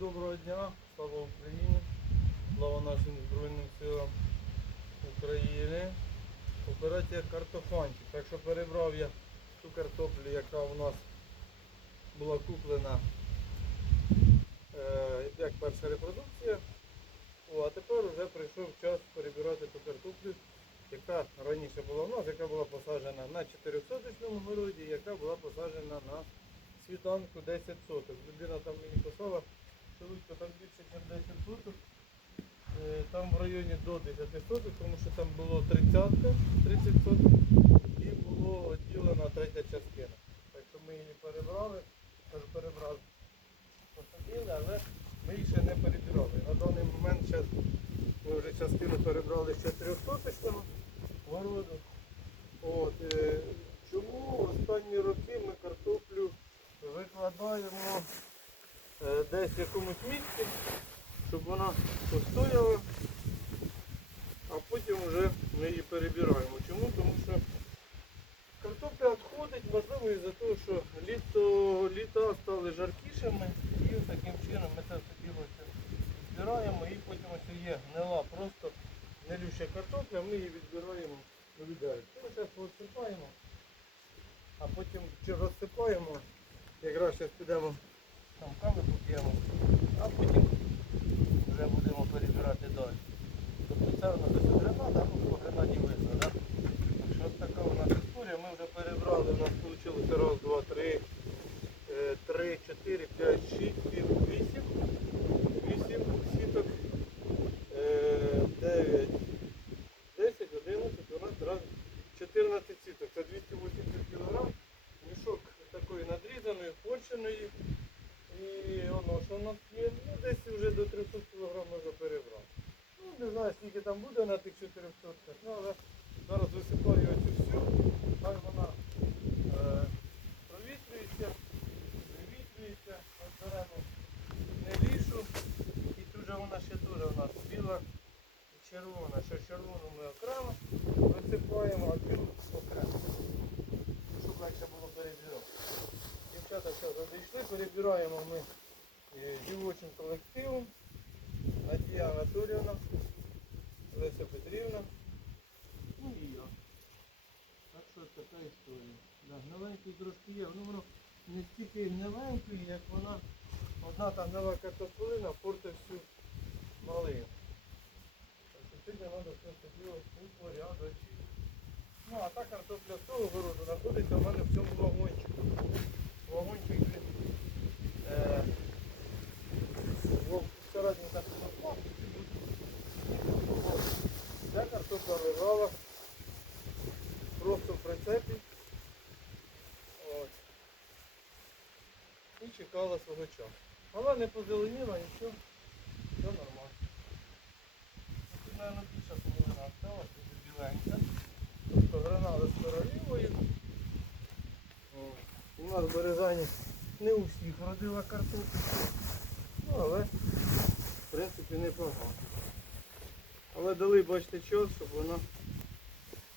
доброго дня, слава Україні, слава нашим Збройним силам України. Операція картофанчик. Так що перебрав я ту картоплю, яка у нас була куплена е, як перша репродукція. О, а тепер вже прийшов час перебирати ту картоплю, яка раніше була у нас, яка була посаджена на 400-му городі, яка була посаджена на світанку 10 соток. Людина там мені писала, що там більше, ніж 10 соток. Е, Там в районі до 10 соток, тому що там було 30, 30 соток і було відділена третя частина. Так що ми її перебрали, перебрали, посадили, але ми її ще не перебирали. На даний момент зараз ми вже частину перебрали з 400 городу. От, е, чому останні роки ми картоплю викладаємо десь в якомусь місці, щоб вона постояла, а потім вже ми її перебираємо. Чому? Тому що картопля відходить, можливо, із-за того, що літо, літа стали жаркішими і таким чином ми це все збираємо і потім ось є гнила, просто нелюща картопля, ми її відбираємо відерці. Ми зараз розсипаємо, а потім чи розсипаємо, якраз зараз підемо там кави поп'ємо, а потім вже будемо перебирати далі. Тобто це у нас ось ну по гранаті видно, да? Так що ось така у нас історія, ми вже перебрали, у нас вийшло раз, два, три, е, три, чотири, п'ять, шість, сім, вісім. Вісім сіток, е, дев'ять, десять, одинадцять, дванадцять, раз, 14 сіток. Це 280 кг. Мішок такої надрізаної, порченої. І воно, що у нас є, ну десь вже до 300 кг можна перебрати. Ну, не знаю, скільки там буде на тих 400, ну, але зараз висипаю цю всю, хай вона е, провітрюється, вивітрюється, от беремо не лішу, і тут же вона ще дуже у нас біла і червона. Що червону ми окремо висипаємо, а білу окремо. Щоб легше було перебирати. Дівчата все розійшли, перебираємо ми е, дівочим колективом. Надія Анатоліївна, Леся Петрівна. Ну і я. Так що така історія. Да, гниленький трошки є, ну воно не стільки гниленький, як вона одна та гнила картоплина портить всю малину. Так. Ну а та картопля з того городу знаходиться в мене в цьому вагончику. Вагончик він е, всередині там пластик. Ця просто в прицепі. От. І чекала свого часу. Вона не позеленіла, нічого. Все нормально. Тут, мабуть, більша половина осталась, тут біленька. Тобто гранали з королівою. У нас в Березані не у всіх родила картопля. Ну, але в принципі непогано. Але дали, бачите, час, щоб вона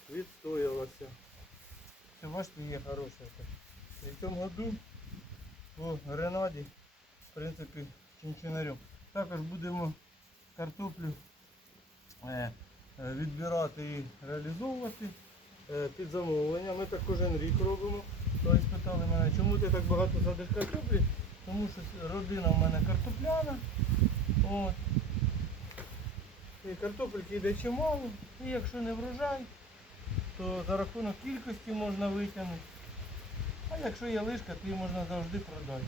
відстоялася. Це бачите, є хороша. І в цьому году по гренаді, в принципі, чинчинарем. Також будемо картоплю е, е, відбирати і реалізовувати е, під замовлення. Ми так кожен рік робимо. Тобто спитали мене, чому ти так багато садиш картоплі? Тому що родина в мене картопляна. От. І картопельки йде чимало, і якщо не врожай, то за рахунок кількості можна витягнути. А якщо є лишка, то її можна завжди продати.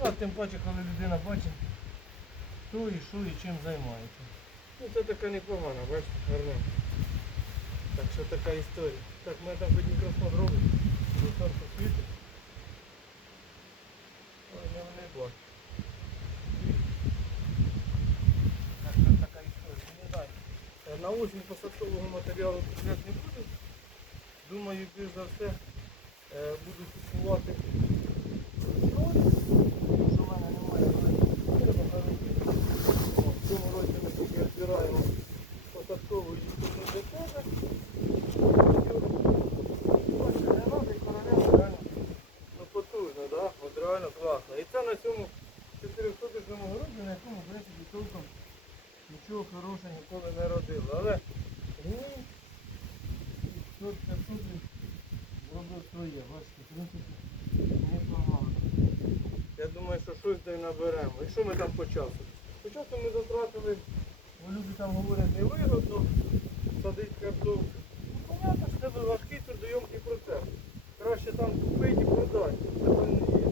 Ну, а тим паче, коли людина бачить, хто і що і чим займається. Ну це така непогана, бачите, гарно. Так що така історія. Так, ми там хоч мікрофон робимо, бо сонце світить. Ой, не вони бачать. Так що така історія. Не знаю. Е, На осінь посадкового матеріалу купляти не буду. Думаю, більш за все е, буду купувати соль, тому що в мене немає великого дерева. О, В цьому році ми поки збираємо посадкову їсти для себе. Ось гранати, королева реально ну, потужно, да? От реально класно. І це на цьому 400 городі 500 картоплі зробив своє, бачите, в принципі, непогано. Я думаю, що щось де наберемо. І що ми там по часу? По часу ми затратили, бо люди там говорять, невигодно садити картоплю. Ну, понятно, що це важкий трудойомкий процес. Краще там купити і продати. Це мене є.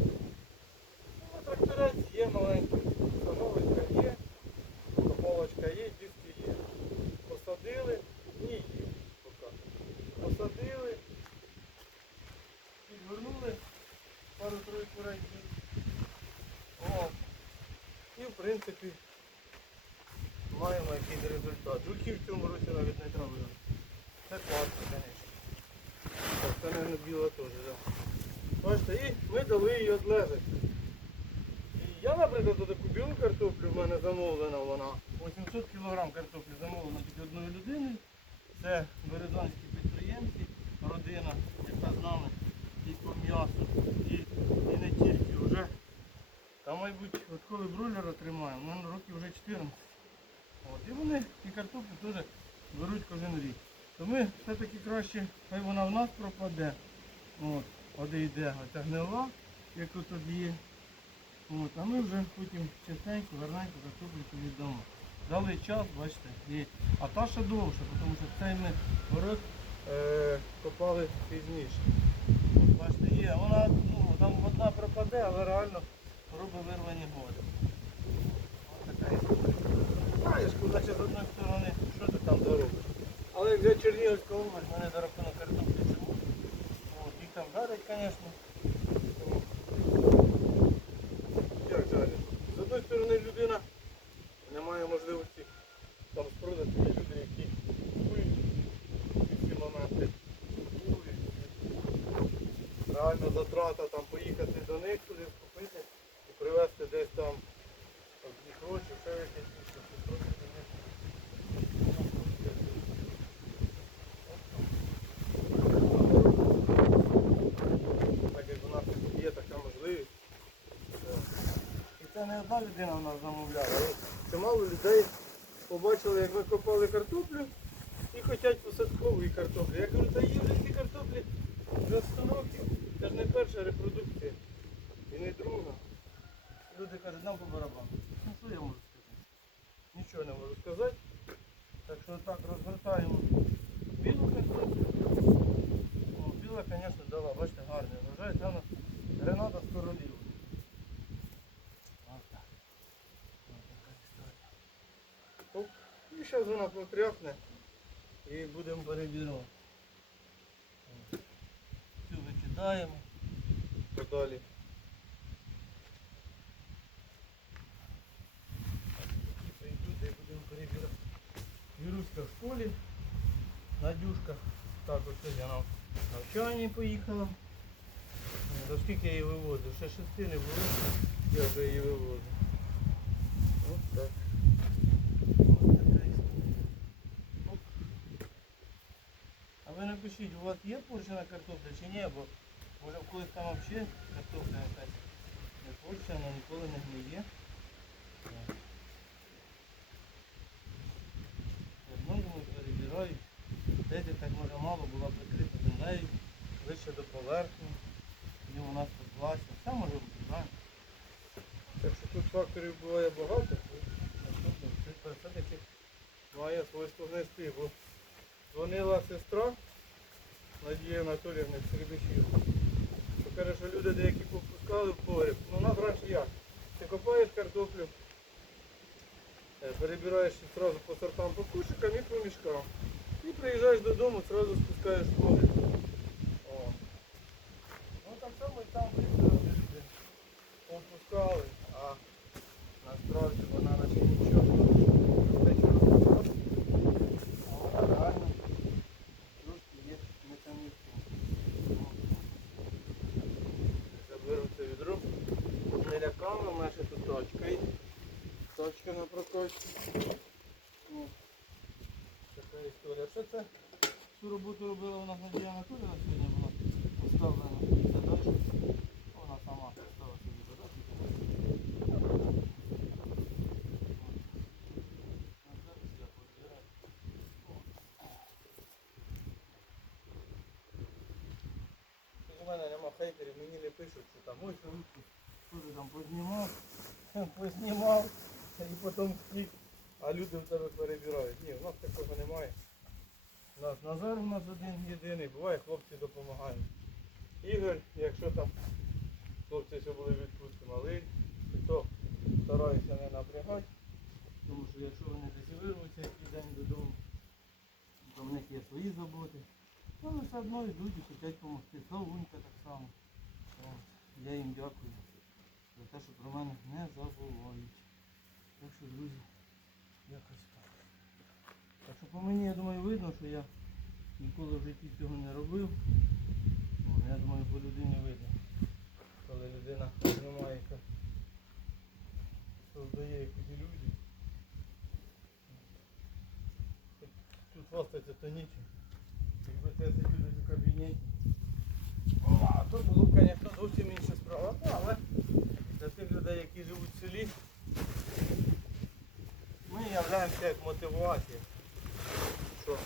Ну, тракторець є маленький, установочка є, копалочка є, диски є. Посадили, ні є поки. Посадили, підвернули пару-тройку разів. О. І в принципі маємо якийсь результат. Жуків в цьому році навіть не травили. Це класно, звісно. Так, це, мабуть, біла теж, так. Бачите, і ми І я, наприклад, таку білу картоплю в мене замовлена вона. 800 кг картоплі замовлена тільки одною людиною. Це березанські підприємці, родина, яка з нами і по м'ясу, і, і не тільки вже. Та, мабуть, от коли бройлера тримаємо, ну, років вже 14. От, і вони і картоплю теж беруть кожен рік. То ми все-таки краще, хай вона в нас пропаде. От, оде йде оця гнила, яку є. От, а ми вже потім чистенько, гарненько картоплю віддамо. Дали час, бачите, і, а та ще довше, тому що цей ми город е, копали пізніше. От, бачите, є, вона ну, там одна пропаде, але реально робить вирвані годи. Ось така історія. Знаєш, наче з одної сторони, що ти там доробиш. Але для Чернігівська область, мене за рахунок картоплі живуть. От, їх там жарять, звісно. Як жарять? З одної сторони людина не має можливості там спродати є люди, які купують ці всі моменти. Купують. Реально затрата там поїхати до них туди купити і привезти десь там Дніпро чи ще якесь місце. Це Так як у нас є така можливість. І це не одна людина в нас замовляла, чимало людей побачили, як ми копали картоплю і хочуть посадкової картоплі. Я кажу, та є вже ці картоплі вже 100 років. Це ж не перша репродукція і не друга. Люди кажуть, нам по барабану. Ну що я можу сказати? Нічого не можу сказати. Так що так розгортаємо білу. О, Біла, звісно, дала, бачите, гарний врожай. Це у нас гренада з королів. І зараз вона потряхне і будемо перебірувати. Цю викидаємо. Подалі. Прийдуть і будемо перебирати. Віруська в школі. Надюшка також сьогодні на навчання поїхала. До скільки я її вивозив? Ще шести не було, я вже її вивозив. Ось так. А ви напишіть, у вас є порчена картопля чи ні? Бо може в когось там взагалі картопля якась не порчена, ніколи не гниє. Одному перебирають. Десь так може мало була прикрита землею, вище до поверхні, і у нас тут власне. Все може бути, так? Так що тут факторів буває багато, цифра все-таки має свойство гнести, бо дзвонила сестра Надія Анатоліївна. Що каже, що люди деякі попускали в погріб. Ну у нас раніше як? Ти копаєш картоплю, е, перебираєш одразу по сортам по кушикам і по мішкам. І приїжджаєш додому, одразу спускаєш в погріб. О. Ну так само і там люди. Попускали, а насправді вона наче нічого. Те, що розпускали, а вона реально трошки є механізм. Заберу це відро. Не лякали, у мене ще тут тачка є. Тачка на прокачці. О, Така історія. Що це? Цю роботу робила у нас Надія Анатоліївна сьогодні була поставлена задачу. Вона сама поставила собі задачу. А зараз я позбираю. О. хейтери мені не пишуть, що там ой, ручку теж там познімав, познімав і потім втік, а люди в тебе перебирають. Ні, у нас такого немає. Нас Назар у нас один єдиний, буває, хлопці допомагають. Ігор, якщо там хлопці ще були в відпустці малий, то стараюся не напрягати, тому що якщо вони десь вирвуться якийсь день додому, то в них є свої заботи. Ну, але все одно йдуть і хочуть допомогти. Славунька так само. Я їм дякую за те, що про мене не забувають. Так що, друзі, якось так. Що по мені, я думаю, видно, що я ніколи в житті цього не робив. Я думаю, по людині видно. Коли людина займається, создає якусь ілюзію. Тут хвастаться то нічим. Якби це десь у кабінеті. А то було б, звісно, зовсім інша справа. Ну, але для тих людей, які живуть в селі, ми являємося як мотивація, що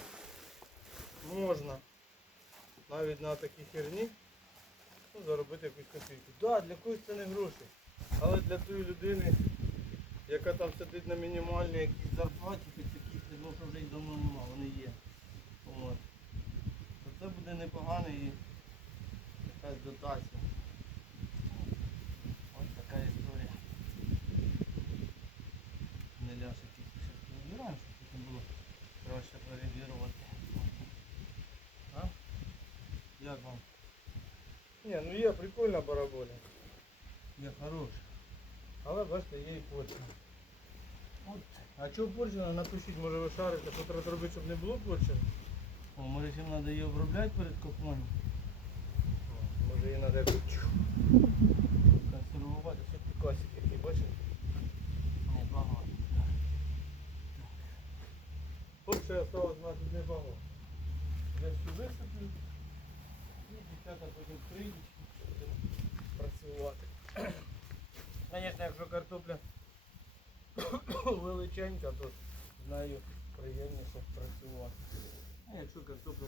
можна навіть на такій херні ну, заробити якусь копійку. Так, да, для когось це не гроші. Але для тої людини, яка там сидить на мінімальній якійсь зарплаті, хоч таких ну, вже й давно нема, вони є. От. То це буде непогано і якась дотація. Ось така історія. Не ляж якийсь ще перевіряємо, щоб потім було краще перевірувати. А? Як вам? Ні, ну є прикольна бараболя. Є хороша. Але бачите, є і порчена. От. А чого порчена, напишіть, може ви шарите, що треба зробити, щоб не було порчено. О, може всім треба її обробляти перед может Може її треба якось чух, консервувати, все пікасик який, бачите? Небагато. От ще осталось у нас тут небагато. Я всю висиплю. І дівчата потім прийдуть, будемо працювати. Звісно, якщо картопля величенька, то з нею приємніше працювати. А якщо картопля,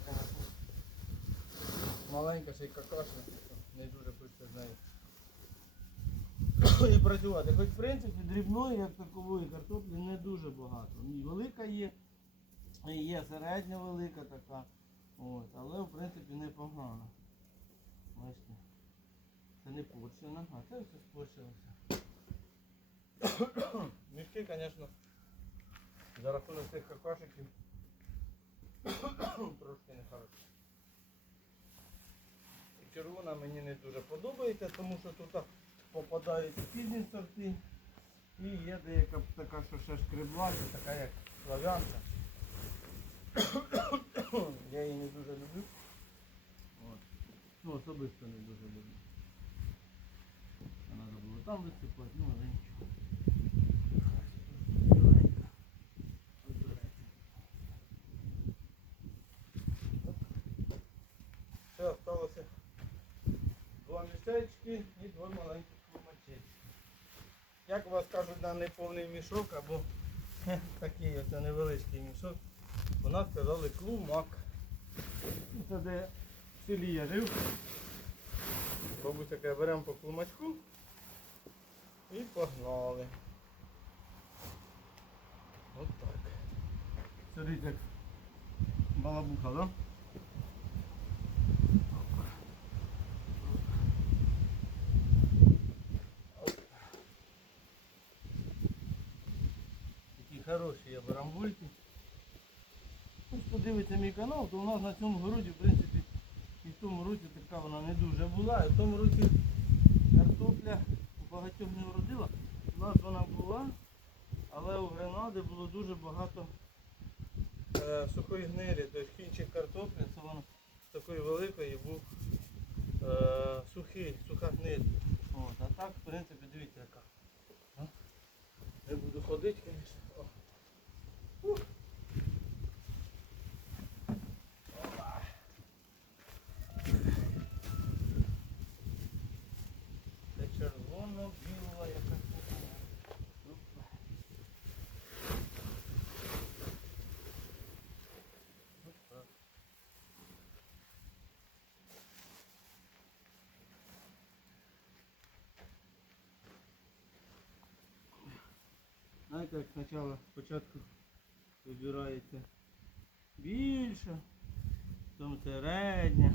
маленька, ще й какашна, то не дуже хочеться з нею і працювати. Хоч в принципі дрібної, як такової картоплі не дуже багато. І велика є, і є середня велика така. От, але в принципі непогано. Бачите. Це не порчено, а це все спорчилося. Мішки, звісно, за рахунок цих какашиків трошки не хороші. І червона мені не дуже подобається, тому що тут попадають пізні сорти. І є деяка така, що ще шкреблата, така як славянка. Я її не дуже люблю. От. Ну, особисто не дуже люблю. Треба було там висипати, ну але нічого. Біленька. Обережно. Ще залишилося мішечки і два маленьких клумачечки. Як у вас кажуть на неповний мішок або такий ось невеличкий мішок, у нас казали клумак. Ну, Це де в селі я жив. Бабуся каже, беремо по клумачку і погнали. От так. Сидить як балабуха, да? Такі є барамбульки. Подивиться мій канал, то у нас на цьому городі, в принципі, і в тому році така вона не дуже була. І в тому році картопля у багатьох не вродила. У нас вона була, але у гренади було дуже багато е, сухої гнилі. Тобто кінчик картоплі, це воно з такої великої був е, сухий, суха гниль. От, а так, в принципі, дивіться яка. Не буду ходити, звісно. Знаєте, як спочатку спочатку вибирається більше, потім середня.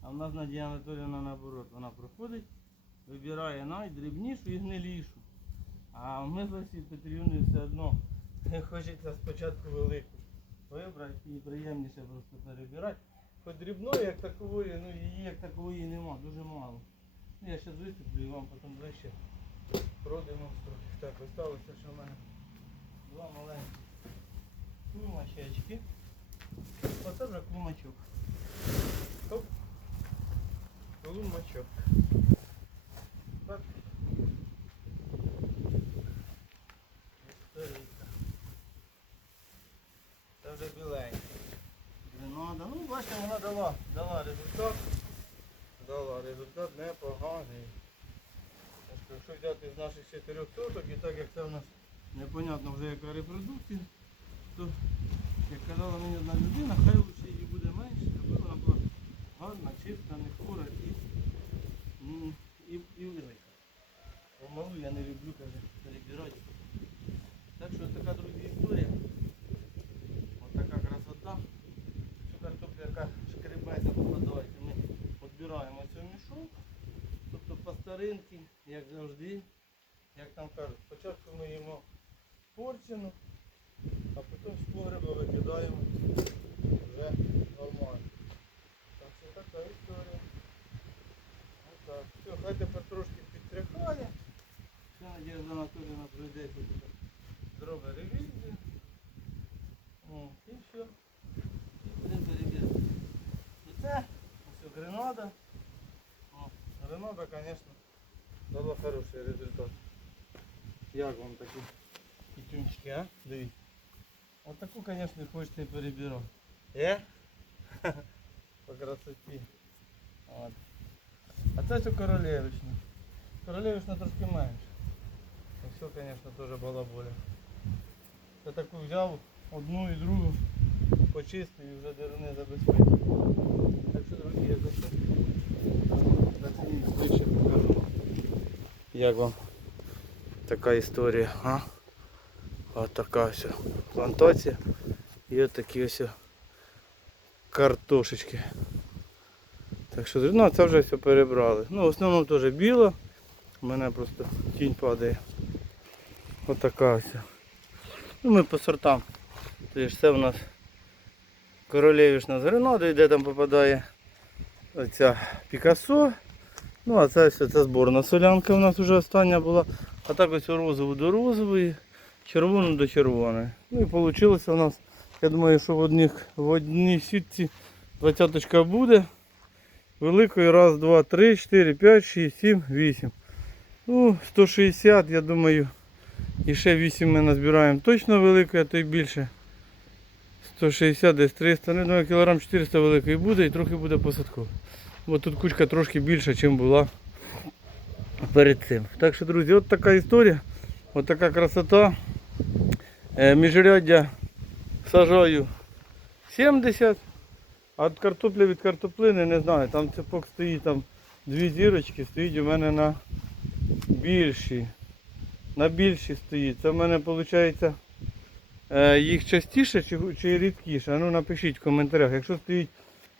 А в нас Надія Анатоліївна наоборот, вона проходить, вибирає найдрібнішу і гнилішу. А ми з Лесі Петрівною все одно хочеться спочатку велику вибрати і приємніше просто перебирати. Хоч дрібної як такової, ну її як такової нема, дуже мало. Ну, Я зараз висиплю і вам потім ближче продемонструю. Так, осталося, що в мене два маленькі клумачечки. Оце вже клумачок. Стоп. Клумачок. Так. Це вже біленька. Гренада. Ну, бачите, вона дала, дала результат. Дала результат непоганий. Якщо взяти з наших чотирьох соток, і так як це в нас непонятно вже яка репродукція, то як казала мені одна людина, хай лучше її буде менше, аби вона була гарна, чиста, не хвора і, і, і велика. Бо я не люблю каже, перебирати. Так що така, друзі, історія. Ось така красота. Цю картоплю, яка шкребеться, попадається, ми відбираємо цю мішок. Тобто по старинки, як завжди, як там кажуть, спочатку ми їмо порчену, а потім з погреба викидаємо вже нормально. Так що така історія. Отак. Все, хай тепер трошки підтряхає. Надія Анатоліївна тут тепер зробить ревізію. О, і все. І будемо перевірити. І це ось гренада. Гренада, звісно, дала хороший результат. Як вам такі кітюнчики, а? Дивіться. От таку, звісно, хочете перебирати. Є? По красоті. От. А це все королевична. Королевична трошки менше. І все, звісно, теж балаболя. Я таку взяв одну і другу, почистив і вже деруни забезпечив. Так що, друзі, я за це зацініть ближче покажу. Як вам така історія, а? Ось така ось плантація. І от такі ось картошечки. Так що, ну це вже все перебрали. Ну, в основному теж біло. У мене просто тінь падає. Ось така ось. Ну ми по сортам. Тобто це у нас королевішна з гренадою, де там попадає оця Пікасо. Ну а це все це зборна солянка у нас вже остання була. А так ось розову до розової, червону до червоної. Ну і вийшло у нас, я думаю, що в одних, в одній сітці двадцяточка буде. Великої раз, два, три, чотири, п'ять, шість, сім, вісім. Ну, 160, я думаю. І ще 8 ми назбираємо точно великої, а то й більше. 160, десь 300, ну, думаю, кілограм 400 великої буде і трохи буде посадково. Бо тут кучка трошки більша, ніж була перед цим. Так що, друзі, от така історія, от така красота. Е, Міжряддя сажаю 70, а от картопля від картоплини не знаю. Там цепок стоїть, там дві зірочки, стоїть у мене на більшій. На більшій стоїть. Це в мене виходить їх частіше чи рідкіше. Ну напишіть в коментарях. Якщо стоїть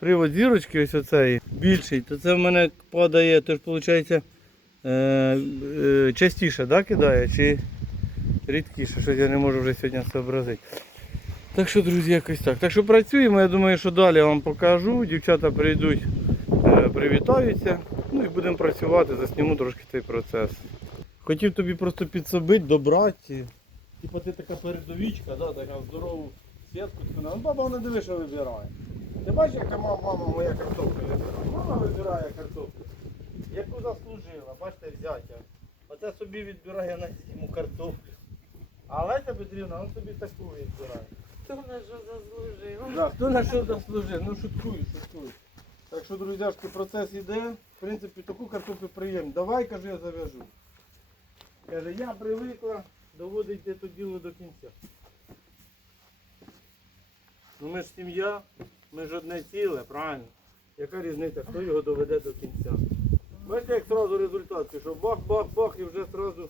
привод зірочки ось оцеї більший, то це в мене падає, тож виходить е, е, частіше да, кидає чи рідкіше, щось я не можу вже сьогодні зобразити. Так що, друзі, якось так. Так що працюємо, я думаю, що далі я вам покажу. Дівчата прийдуть, е, привітаються. Ну і будемо працювати, засніму трошки цей процес. Хотів тобі просто підсобити, добрати. Типа ти така передовічка, да, така здорову сітку. таку. Ну, баба вона диви, що вибирає. Ти бачиш, яка мама, мама моя картопля вибирає? Мама вибирає картоплю. Яку заслужила, бачите, взяття. Оце собі відбирає на зиму картоплю. А Леся Петрівна, він собі таку відбирає. Хто на що заслужив? Да, хто на що заслужив? Ну шуткую, шуткую. Так що, друзяшки, процес іде. В принципі, таку картоплю приємно. Давай, каже, я зав'яжу. Каже, я привикла доводити це діло до кінця. Ну ми ж сім'я, ми ж одне ціле, правильно? Яка різниця, хто його доведе до кінця? Бачите, як одразу результат пішов. Бах, бах, бах і вже одразу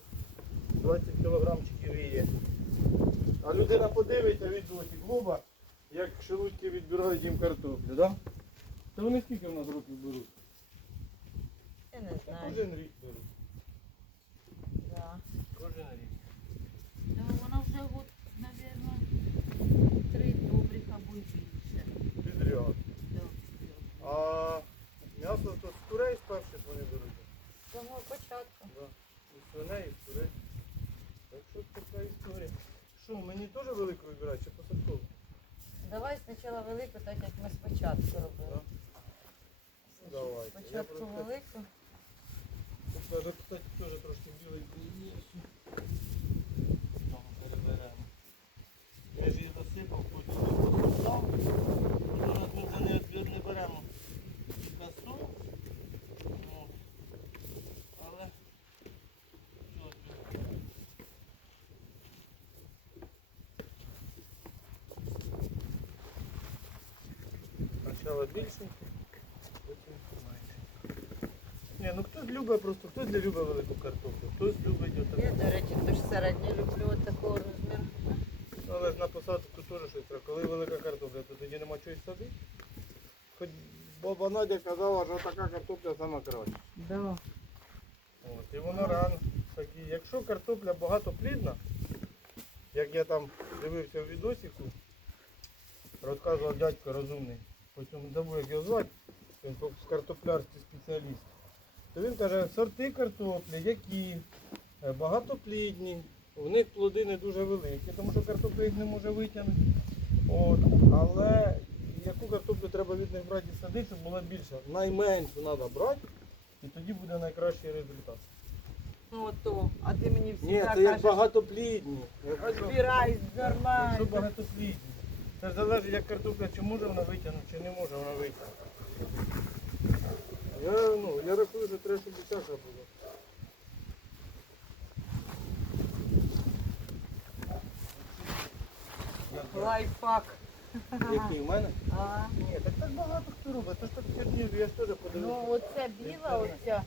20 кілограмчиків є. А людина подивиться відосик, Вова, як шелудьки відбирають їм картоплю, да? Та вони скільки в нас років беруть? Я не Та знаю. Кожен рік беруть. Да. Кожен рік. Та вона вже от, напевно, три добрих або й більше. Підряд. А м'ясо то з курей спершу вони беруть. З самого початку. Да. І свиней, і з курей. Так що така історія. Що, мені теж велику вибирати чи посадкову? Давай спочатку велику, так як ми спочатку робили. Я Спочатку велику. Тут кстати, теж трошки білий є. Знову переберемо. Я ж її засипав, потім розпускав. Зараз ми за неї відбір не беремо касу. От. Але що тут? Спочатку більше. Ні, ну хтось любить просто, хтось не любить велику картоплю, хтось любить отаку. Я, до речі, теж середню люблю от такого розміру. Але ж на посадку теж щось треба. Коли велика картопля, то тоді нема чогось садити. Хоч баба Надя казала, що така картопля сама краща. Да. От, і воно реально такі. Якщо картопля багатоплідна, як я там дивився в відосіку, розказував дядько розумний, потім забув, як його звати, він в картоплярстві спеціаліст, то він каже, сорти картоплі, які е, багатоплідні, у них плоди не дуже великі, тому що картопля їх не може витягнути. От, але яку картоплю треба від них брати і садити, щоб була більша. Найменшу треба брати, і тоді буде найкращий результат. Ну ото, а ти мені всі Ні, це як кажеш, багатоплідні. Розбирай Якщо нормально. багатоплідні. Це ж залежить, як картопля, чи може вона витягнути, чи не може вона витягнути. Я, ну, я рахую, що треба, щоб усяка була. Лайфхак. Який в мене? А. Ні, так так багато хто робить. То ж так сьогодні я ж теж Ну подивився. оця біла, оця,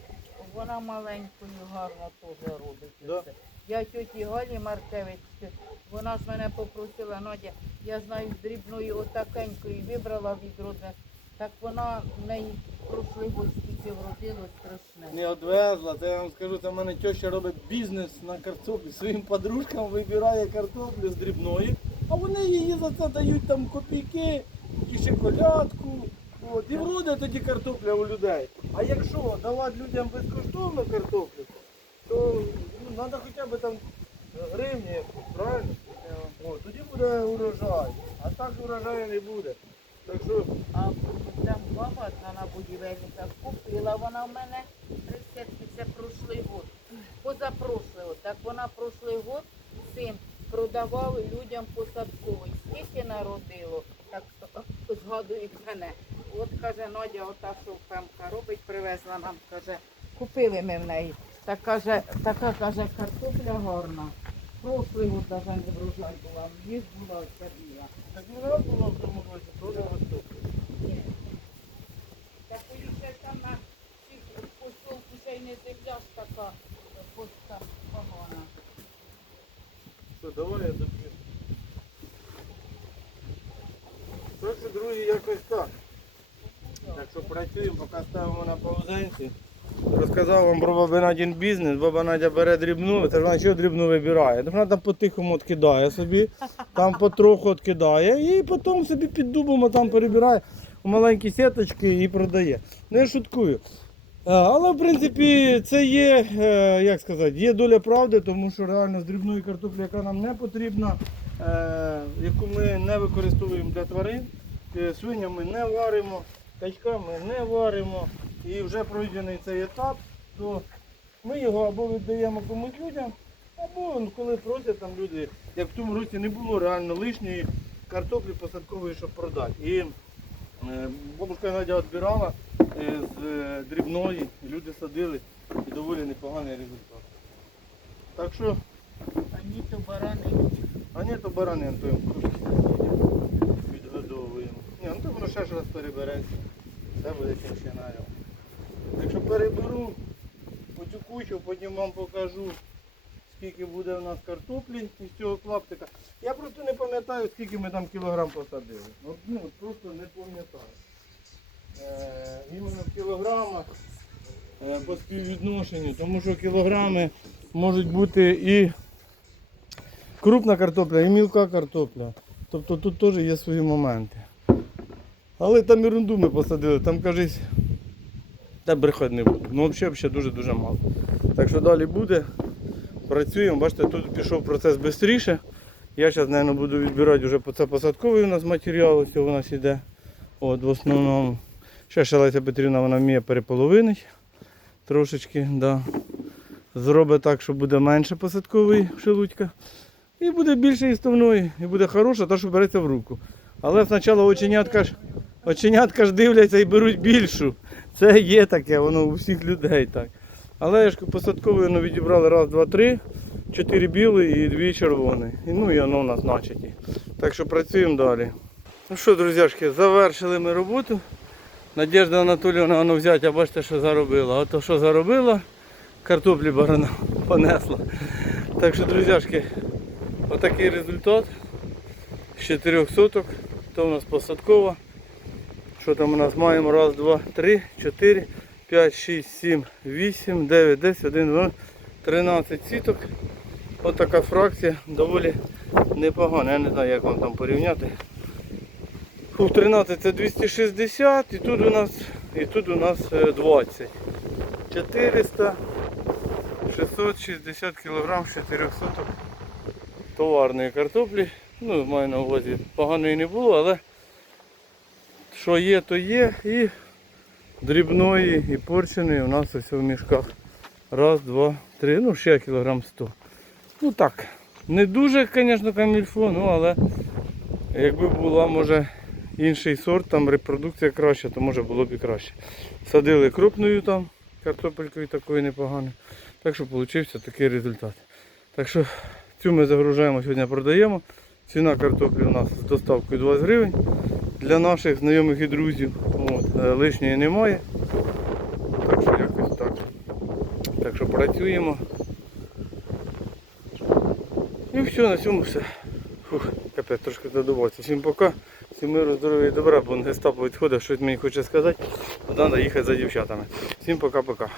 вона маленькою гарно теж робить. Да? оце. Я тьоті Галі Маркевич, вона ж мене попросила, Надя, я знаю з дрібною отакенькою вибрала відродне. Так вона в неї прошлий год скільки вродило страшне. Не одвезла, це я вам скажу, це в мене теща робить бізнес на картоплі. Своїм подружкам вибирає картоплю з дрібної, а вони її за це дають там копійки і шоколадку. От, і вроде тоді картопля у людей. А якщо давати людям безкоштовну картоплю, то треба хоча б там гривні, правильно? От, тоді буде урожай. А так урожаю не буде. Так що А там баба одна на будівельника купила вона в мене рецепти, це прошлий год. Позапрошлий год. Так вона прошлий год цим продавали людям посадковий. Скільки народило, так згадують мене. От каже Надя, ота, що Фемка робить, привезла нам, каже, купили ми в неї. Так каже, така каже, картопля гарна. Прошлий год навіть не врожай була, їх була біла. Так не раз було в тому році, теж виступили. Так ще там на цих посілку ще й не земля ж така поста погана. Що, давай я доп'ю. Так друзі, якось так. Так що працюємо, поки ставимо на паузенці. Розказав вам про бабинадін бізнес. Баба Надя бере дрібну, ж вона що дрібну вибирає. Вона там по-тихому відкидає собі, там потроху відкидає і потім собі під дубом там перебирає у маленькі сіточки і продає. Ну я шуткую. Е, Але в принципі це є, е, як сказати, є доля правди, тому що реально з дрібної картоплі, яка нам не потрібна, е, яку ми не використовуємо для тварин, свиням ми не варимо, качкам ми не варимо. І вже пройдений цей етап, то ми його або віддаємо комусь людям, або ну, коли просять там люди, як в тому році не було реально лишньої картоплі посадкової, щоб продати. І е, бабушка Надя відбирала е, з е, дрібної, і люди садили і доволі непоганий результат. Так що, А ні, то барани. а ні, то барани Антон відгодовуємо. Ні, ну то воно ще ж раз перебереться. Це буде Якщо переберу оцю кучу, потім вам покажу, скільки буде у нас картоплі із цього клаптика. Я просто не пам'ятаю, скільки ми там кілограм посадили. От, ну, просто не пам'ятаю. Е, іменно в кілограмах е, по співвідношенню, тому що кілограми можуть бути і крупна картопля, і мілка картопля. Тобто тут теж є свої моменти. Але там ерунду ми посадили, там кажись, та брехати не буду. Ну взагалі дуже-дуже мало. Так що далі буде. Працюємо, бачите, тут пішов процес швидше. Я зараз, мабуть, буду відбирати вже посадковий у нас матеріал, ось у нас іде. От, в основному. Ще ще Леся Петрівна вона вміє переполовинити трошечки. Да. Зробить так, що буде менше посадкової шелудька. І буде більше істовної, і буде хороша, та що береться в руку. Але спочатку оченятка ж, оченятка ж дивляться і беруть більшу. Це є таке, воно у всіх людей так. Але я ж посадковою ну, відібрали раз, два, три, чотири білі і дві червоні. І, ну і воно у нас начаті. Так що працюємо далі. Ну що, друзяшки, завершили ми роботу. Надежда Анатоліївна воно взяття, бачите, що заробила. А то що заробила, картоплі барана понесла. Так що, друзяшки, отакий результат. З 4 соток. То у нас посадкова. Що там у нас маємо? Раз, два, три, чотири, п'ять, шість, сім, вісім, дев'ять, десять, один, два, тринадцять сіток. Ось така фракція доволі непогана. Я не знаю, як вам там порівняти. Фу, 13 це 260 і тут у нас, і тут у нас е, 20. 400, 660 кг 400 товарної картоплі. Ну, маю на увазі, поганої не було, але що є, то є. І дрібної, і порченої у нас ось в мішках. Раз, два, три, ну ще кілограм 100. Ну так, не дуже, звісно, камільфо, ну але якби була, може, інший сорт, там репродукція краща, то може було б і краще. Садили крупною там, картопелькою такою непоганою. Так що вийшов такий результат. Так що цю ми загружаємо, сьогодні продаємо. Ціна картоплі у нас з доставкою 20 гривень. Для наших знайомих і друзів. От, е, лишньої немає. Так що якось так. Так що працюємо. І все, на цьому все. Фух, капець, трошки задумався. Всім пока. Всім миру, здоров'я і добра, бо Гестапо відходить, щось мені хоче сказати. Треба їхати за дівчатами. Всім пока-пока.